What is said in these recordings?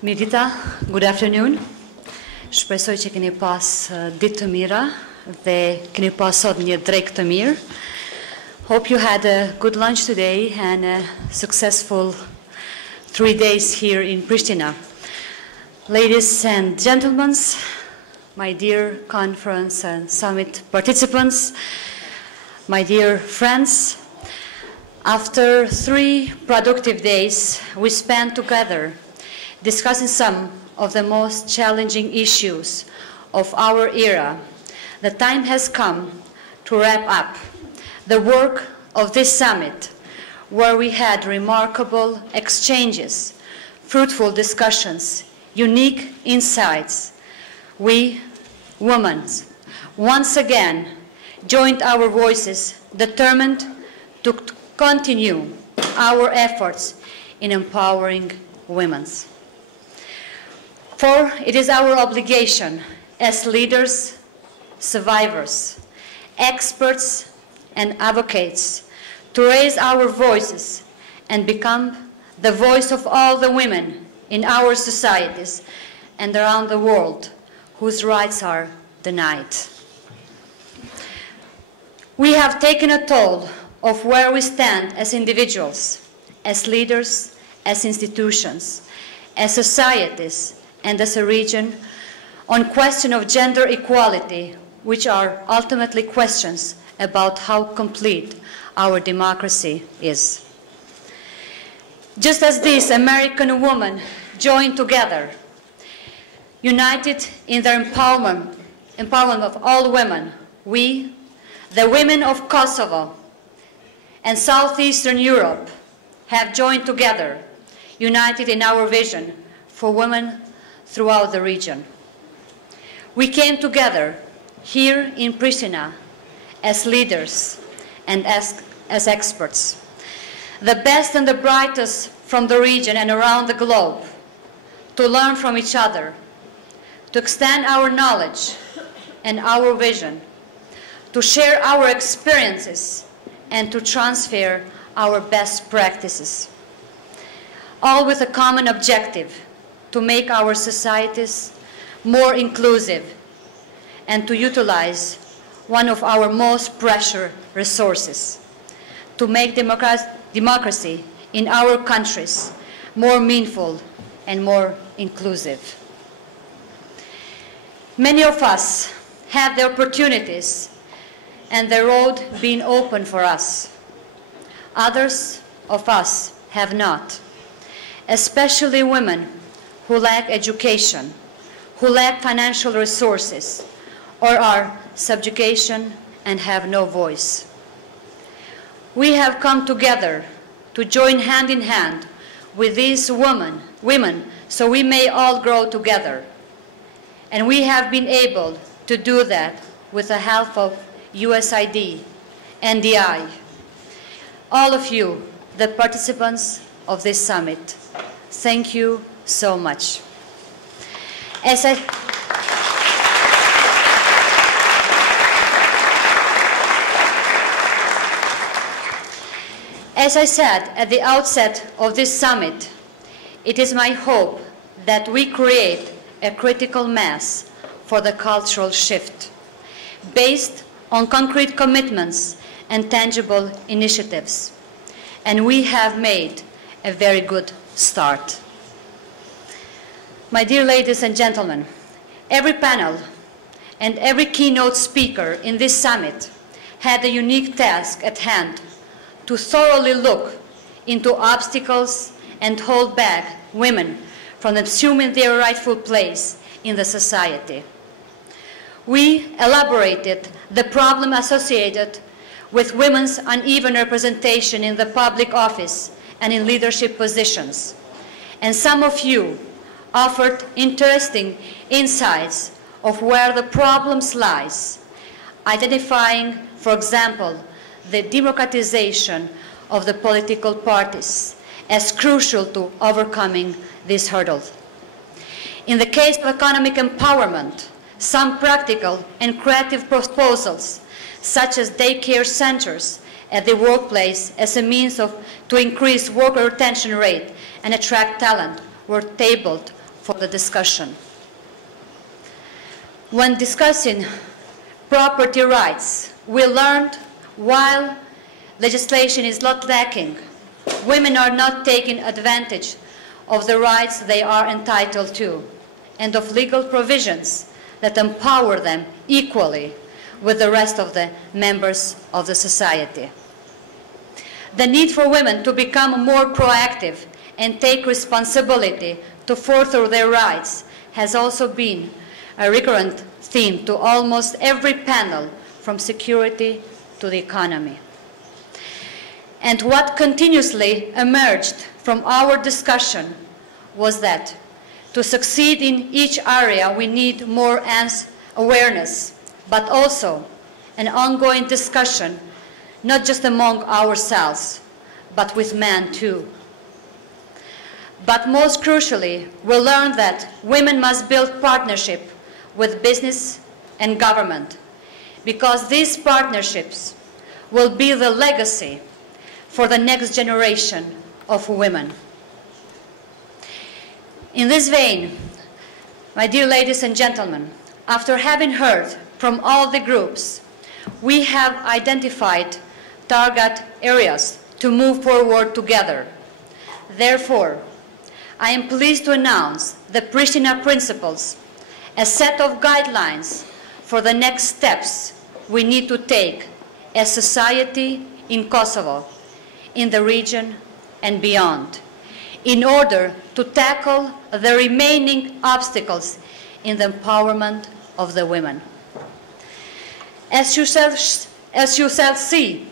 Mirita, good afternoon. Shpresoj që keni pas ditë të mira dhe keni pas sot një drekë të mirë. Hope you had a good lunch today and a successful 3 days here in Pristina. Ladies and gentlemen, my dear conference and summit participants, my dear friends, after 3 productive days we spent together discussing some of the most challenging issues of our era, the time has come to wrap up the work of this summit, where we had remarkable exchanges, fruitful discussions, unique insights. We, women, once again joined our voices, determined to continue our efforts in empowering women. For it is our obligation as leaders, survivors, experts, and advocates to raise our voices and become the voice of all the women in our societies and around the world whose rights are denied. We have taken a toll of where we stand as individuals, as leaders, as institutions, as societies, and as a region on question of gender equality, which are ultimately questions about how complete our democracy is. Just as these American women joined together, united in their empowerment of all women, we, the women of Kosovo and Southeastern Europe, have joined together, united in our vision for women throughout the region. We came together here in Pristina as leaders and as experts, the best and the brightest from the region and around the globe, to learn from each other, to extend our knowledge and our vision, to share our experiences and to transfer our best practices, all with a common objective: to make our societies more inclusive and to utilize one of our most precious resources, to make democracy in our countries more meaningful and more inclusive. Many of us have the opportunities and the road being open for us. Others of us have not, especially women who lack education, who lack financial resources, or are subjugation and have no voice. We have come together to join hand in hand with these women so we may all grow together. And we have been able to do that with the help of USAID, NDI, all of you, the participants of this summit. Thank you so much. As I said at the outset of this summit, it is my hope that we create a critical mass for the cultural shift, based on concrete commitments and tangible initiatives. And we have made a very good start. My dear ladies and gentlemen, every panel and every keynote speaker in this summit had a unique task at hand to thoroughly look into obstacles and hold back women from assuming their rightful place in the society. We elaborated the problem associated with women's uneven representation in the public office and in leadership positions. And some of you offered interesting insights of where the problems lies, identifying, for example, the democratization of the political parties as crucial to overcoming this hurdle. In the case of economic empowerment, some practical and creative proposals, such as daycare centers at the workplace as a means to increase worker retention rate and attract talent, were tabled for the discussion. When discussing property rights, we learned while legislation is not lacking, women are not taking advantage of the rights they are entitled to and of legal provisions that empower them equally with the rest of the members of the society. The need for women to become more proactive and take responsibility to further their rights has also been a recurrent theme to almost every panel, from security to the economy. And what continuously emerged from our discussion was that to succeed in each area we need more awareness, but also an ongoing discussion, not just among ourselves, but with men too. But most crucially, we learned that women must build partnership with business and government, because these partnerships will be the legacy for the next generation of women. In this vein, my dear ladies and gentlemen, after having heard from all the groups, we have identified target areas to move forward together. Therefore, I am pleased to announce the Pristina Principles, a set of guidelines for the next steps we need to take as society in Kosovo, in the region and beyond, in order to tackle the remaining obstacles in the empowerment of the women. As you shall see,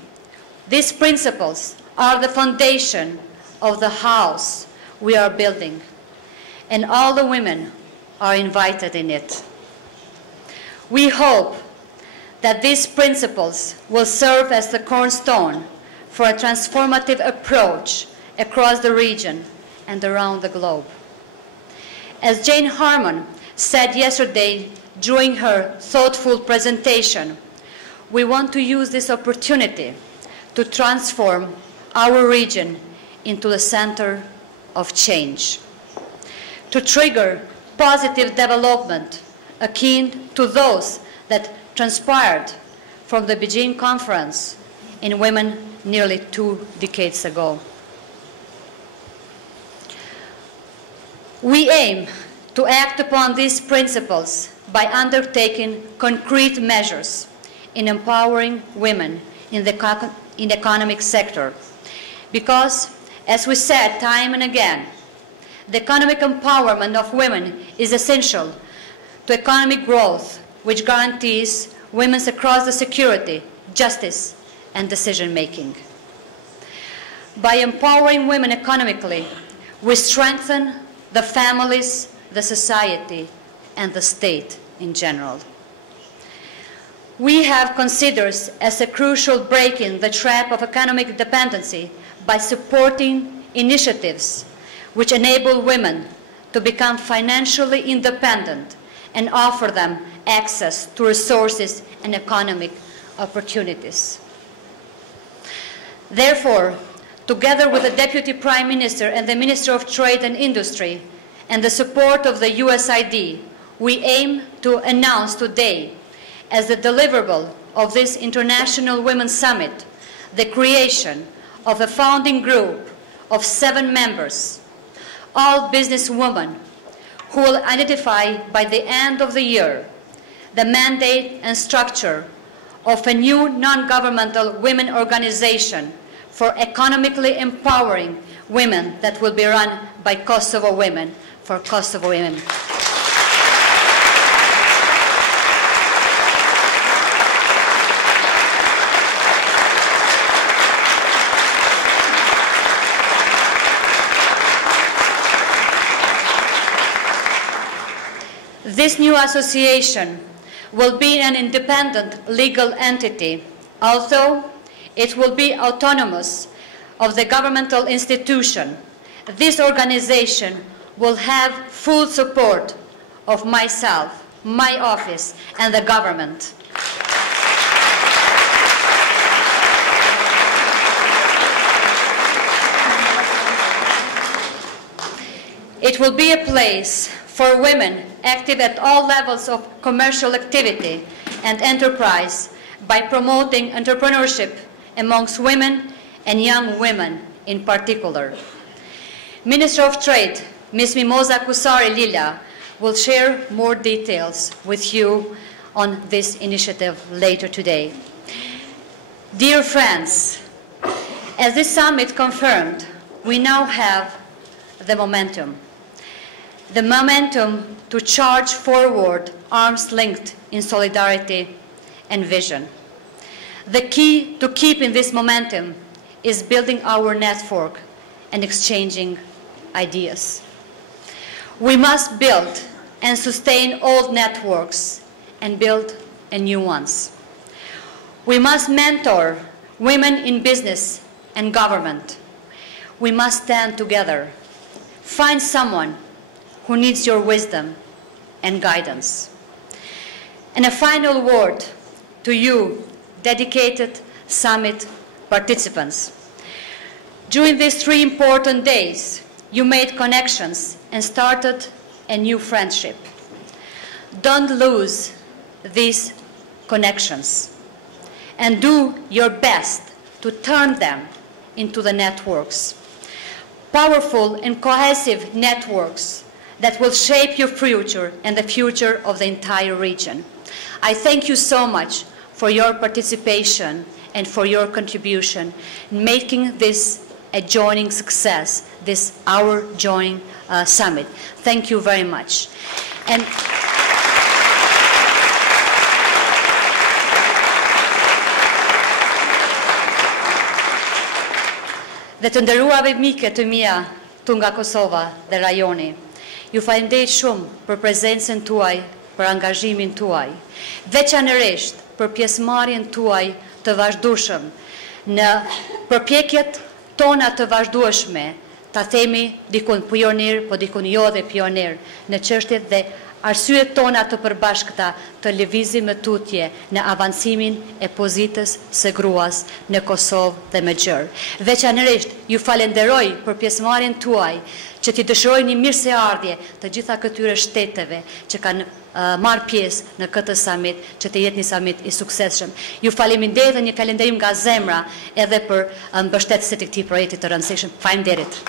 these principles are the foundation of the house we are building, and all the women are invited in it. We hope that these principles will serve as the cornerstone for a transformative approach across the region and around the globe. As Jane Harmon said yesterday during her thoughtful presentation, we want to use this opportunity to transform our region into the center of change, to trigger positive development akin to those that transpired from the Beijing Conference in Women nearly 2 decades ago. We aim to act upon these principles by undertaking concrete measures in empowering women in the economic sector, because, as we said time and again, the economic empowerment of women is essential to economic growth, which guarantees women across the security, justice, and decision-making. By empowering women economically, we strengthen the families, the society, and the state in general. We have considered as a crucial break in the trap of economic dependency by supporting initiatives which enable women to become financially independent and offer them access to resources and economic opportunities. Therefore, together with the Deputy Prime Minister and the Minister of Trade and Industry and the support of the USAID, we aim to announce today, as the deliverable of this International Women's Summit, the creation of a founding group of 7 members, all businesswomen, who will identify by the end of the year the mandate and structure of a new non-governmental women organization for economically empowering women that will be run by Kosovo women for Kosovo women. This new association will be an independent legal entity, although it will be autonomous of the governmental institution. This organization will have full support of myself, my office, and the government. It will be a place for women active at all levels of commercial activity and enterprise by promoting entrepreneurship amongst women and young women in particular. Minister of Trade, Ms. Mimoza Kusari Lila, will share more details with you on this initiative later today. Dear friends, as this summit confirmed, we now have the momentum to charge forward arms linked in solidarity and vision. The key to keeping this momentum is building our network and exchanging ideas. We must build and sustain old networks and build new ones. We must mentor women in business and government. We must stand together. Find someone who needs your wisdom and guidance. And a final word to you, dedicated summit participants. During these 3 important days, you made connections and started a new friendship. Don't lose these connections and do your best to turn them into the networks. Powerful and cohesive networks that will shape your future and the future of the entire region. I thank you so much for your participation and for your contribution in making this a joining success, this our joining summit. Thank you very much. And dhe të nderuarve mike të mia tu nga Kosova dhe rajoni, ju falenderoj shumë për prezencën tuaj, për angazhimin tuaj, veçanërisht për pjesëmarrjen tuaj të vazhdueshëm në përpjekjet tona të vazhdueshme, ta themi dikun pionir, po dikun jo dhe pionir, në çështjet dhe arsyet tona të përbashkëta të lëvizjes me tutje në avancimin e pozitës së gruas në Kosovë dhe me gjërë. Veçanërisht ju falenderoj për pjesëmarrjen tuaj që t'i dëshiroj një mirëseardhje të gjitha këtyre shteteve që kanë marrë pjesë në këtë summit, që të jetë një summit i suksesshëm. Ju faleminderit dhe një falenderim nga zemra edhe për mbështetësit e këtij projekti të rëndësishëm. Faleminderit.